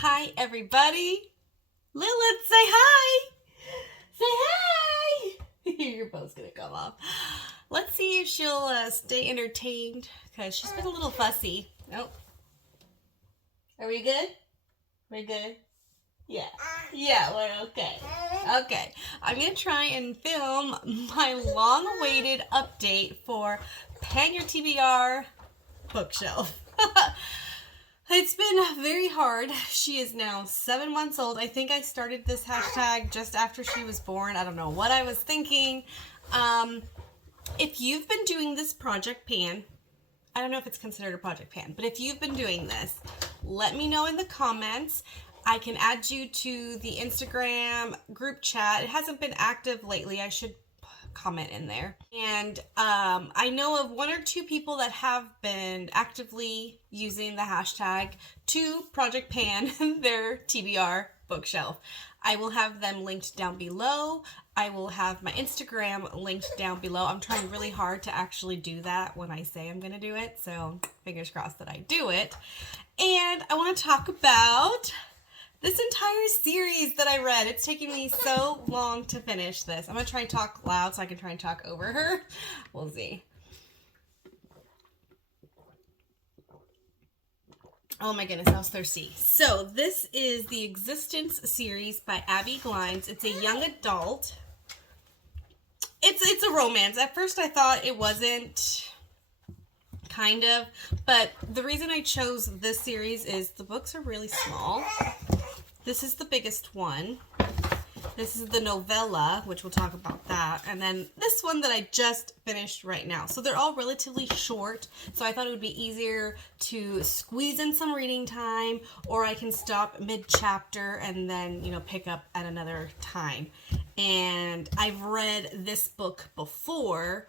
Hi, everybody. Lilith, say hi. Say hi. Your bow's gonna come off. Let's see if she'll stay entertained because she's been a little fussy. Nope. Are we good? We're good. Yeah. Yeah, we're okay. Okay. I'm going to try and film my long-awaited update for Pan Your TBR bookshelf. It's been very hard. She is now 7 months old. I think I started this hashtag just after she was born. I don't know what I was thinking. If you've been doing this Project Pan, I don't know if it's considered a Project Pan, but if you've been doing this, let me know in the comments. I can add you to the Instagram group chat. It hasn't been active lately. I should comment in there. And I know of 1 or 2 people that have been actively using the hashtag to Project Pan their TBR bookshelf. I will have them linked down below. I will have my Instagram linked down below. I'm trying really hard to actually do that when I say I'm going to do it. So fingers crossed that I do it. And I want to talk about this entire series that I read. It's taking me so long to finish this. I'm going to try and talk loud so I can try and talk over her. We'll see. Oh my goodness, I was thirsty. So this is the Existence series by Abby Glines. It's a young adult. It's a romance. At first I thought it wasn't, kind of, but the reason I chose this series is the books are really small. This is the biggest one. This is the novella, which we'll talk about that. And then this one that I just finished right now. So they're all relatively short. So I thought it would be easier to squeeze in some reading time, or I can stop mid-chapter and then, pick up at another time. And I've read this book before,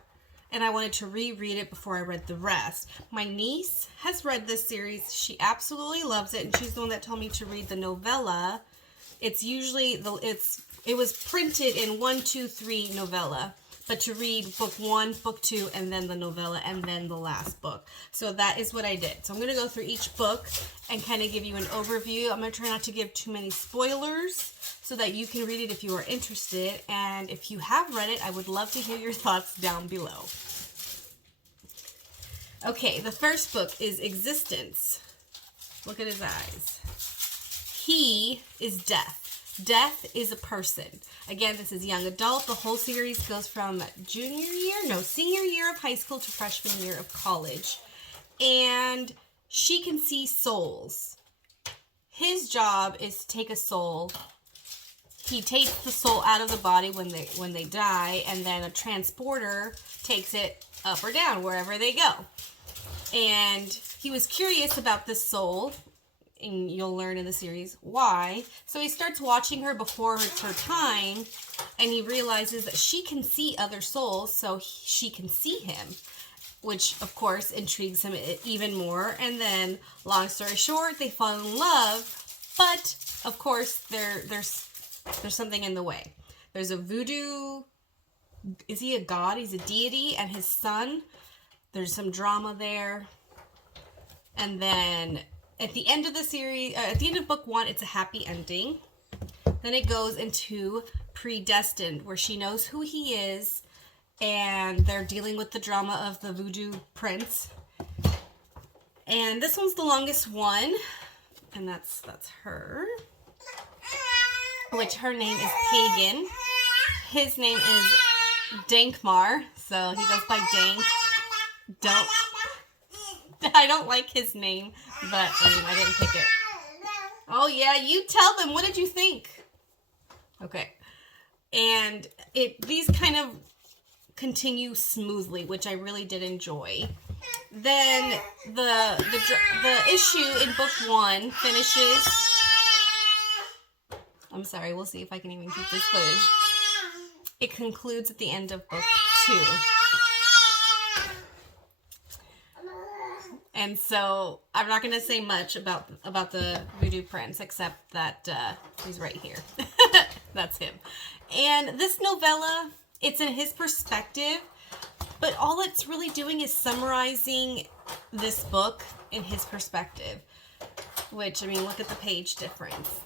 and I wanted to reread it before I read the rest. My niece has read this series. She absolutely loves it, and she's the one that told me to read the novella. It's usually, it was printed in 1, 2, 3 novella, but to read book 1, book 2, and then the novella, and then the last book. So that is what I did. So I'm going to go through each book and kind of give you an overview. I'm going to try not to give too many spoilers so that you can read it if you are interested. And if you have read it, I would love to hear your thoughts down below. Okay, the first book is Existence. Look at his eyes. He is Death. Death is a person. Again, this is young adult. The whole series goes from senior year of high school to freshman year of college. And she can see souls. His job is to take a soul. He takes the soul out of the body when they die, and then a transporter takes it up or down, wherever they go. And he was curious about this soul, and you'll learn in the series why. So he starts watching her before it's her time, and he realizes that she can see other souls, so she can see him, which of course intrigues him even more. And then, long story short, they fall in love, but of course there's something in the way. There's a voodoo, is he a god? He's a deity, and his son. There's some drama there. And then at the end of the series, at the end of book 1, it's a happy ending. Then it goes into Predestined, where she knows who he is, and they're dealing with the drama of the voodoo prince. And this one's the longest one, and that's her. Which her name is Pagan. His name is Dankmar, so he goes by Dank. I don't like his name, but I didn't pick it. Oh yeah, you tell them. What did you think? Okay. And these kind of continue smoothly, which I really did enjoy. Then the issue in book 1 finishes. I'm sorry, we'll see if I can even keep this footage. It concludes at the end of book 2. And so I'm not going to say much about the voodoo prince, except that he's right here. That's him. And this novella, it's in his perspective, but all it's really doing is summarizing this book in his perspective. which, I mean, look at the page difference.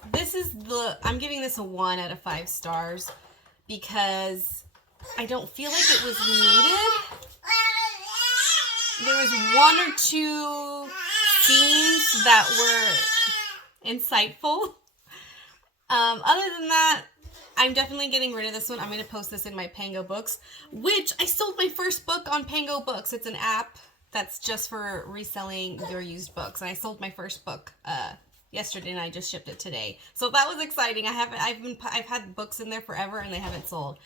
I'm giving this a 1 out of 5 stars because I don't feel like it was needed. There was 1 or 2 scenes that were insightful. Other than that, I'm definitely getting rid of this one. I'm going to post this in my Pango Books, which I sold my first book on Pango Books. It's an app that's just for reselling your used books. And I sold my first book yesterday, and I just shipped it today. So that was exciting. I've had books in there forever, and they haven't sold.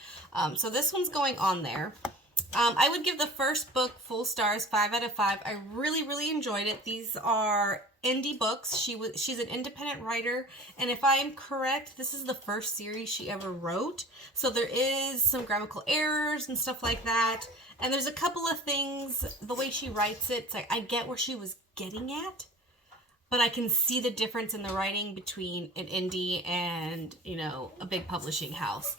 So this one's going on there. I would give the first book full stars, 5 out of 5. I really, really enjoyed it. These are indie books. She's an independent writer, and if I am correct, this is the first series she ever wrote. So there is some grammatical errors and stuff like that. And there's a couple of things, the way she writes it, it's like I get where she was getting at, but I can see the difference in the writing between an indie and, you know, a big publishing house.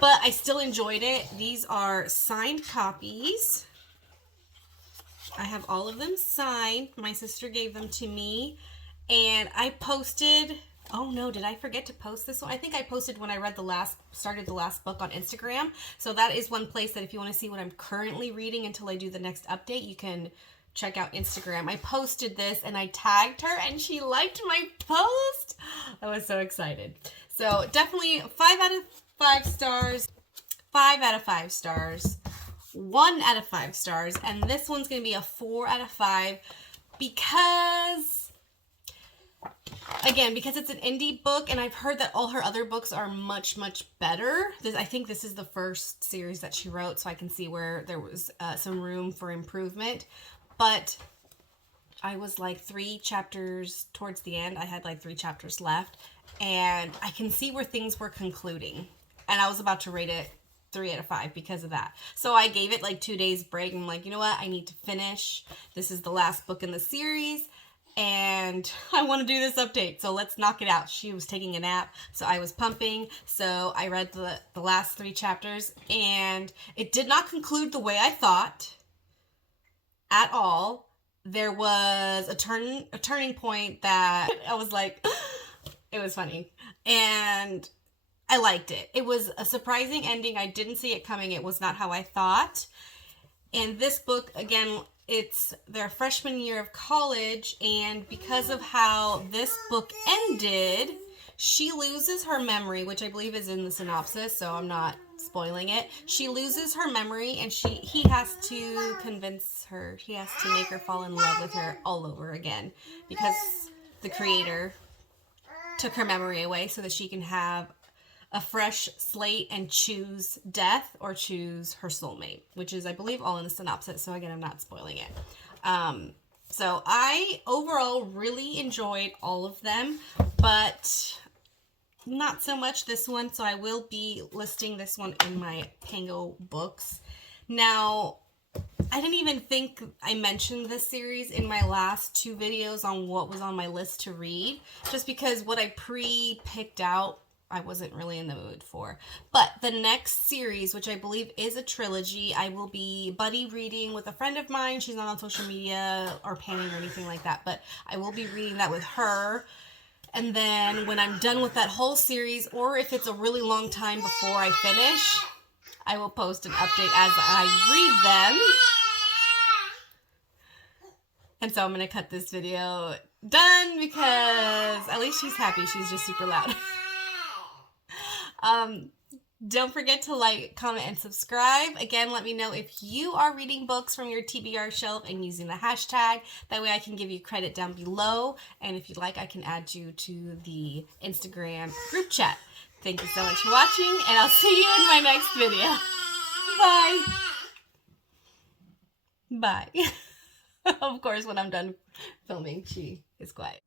But I still enjoyed it. These are signed copies. I have all of them signed. My sister gave them to me. And I posted... Oh no, did I forget to post this one? I think I posted when I started the last book on Instagram. So that is one place that if you want to see what I'm currently reading until I do the next update, you can check out Instagram. I posted this and I tagged her and she liked my post. I was so excited. So definitely 5 out of 5 stars, 5 out of 5 stars, 1 out of 5 stars, and this one's going to be a 4 out of 5 because, again, because it's an indie book, and I've heard that all her other books are much, much better. I think this is the first series that she wrote, so I can see where there was some room for improvement, but I was like 3 chapters towards the end. I had like 3 chapters left, and I can see where things were concluding. And I was about to rate it 3 out of 5 because of that. So I gave it like 2 days break. I'm like, you know what? I need to finish. This is the last book in the series. And I want to do this update. So let's knock it out. She was taking a nap. So I was pumping. So I read the last 3 chapters. And it did not conclude the way I thought at all. There was a turning point that I was like, it was funny. And I liked it. It was a surprising ending. I didn't see it coming. It was not how I thought. And this book, again, it's their freshman year of college. And because of how this book ended, she loses her memory, which I believe is in the synopsis, so I'm not spoiling it. She loses her memory, and he has to convince her. He has to make her fall in love with her all over again because the creator took her memory away so that she can have a fresh slate and choose death or choose her soulmate, which is, I believe, all in the synopsis. So again, I'm not spoiling it. So I overall really enjoyed all of them, but not so much this one. So I will be listing this one in my Pango Books. Now, I didn't even think I mentioned this series in my last 2 videos on what was on my list to read, just because what I pre-picked out I wasn't really in the mood for. But the next series, which I believe is a trilogy, I will be buddy reading with a friend of mine. She's not on social media or panning or anything like that, but I will be reading that with her. And then when I'm done with that whole series, or if it's a really long time before I finish, I will post an update as I read them. And so I'm going to cut this video done because at least she's happy. She's just super loud. Don't forget to like, comment, and subscribe. Again, let me know if you are reading books from your TBR shelf and using the hashtag. That way I can give you credit down below. And if you'd like, I can add you to the Instagram group chat. Thank you so much for watching, and I'll see you in my next video. Bye. Bye. Of course, when I'm done filming, she is quiet.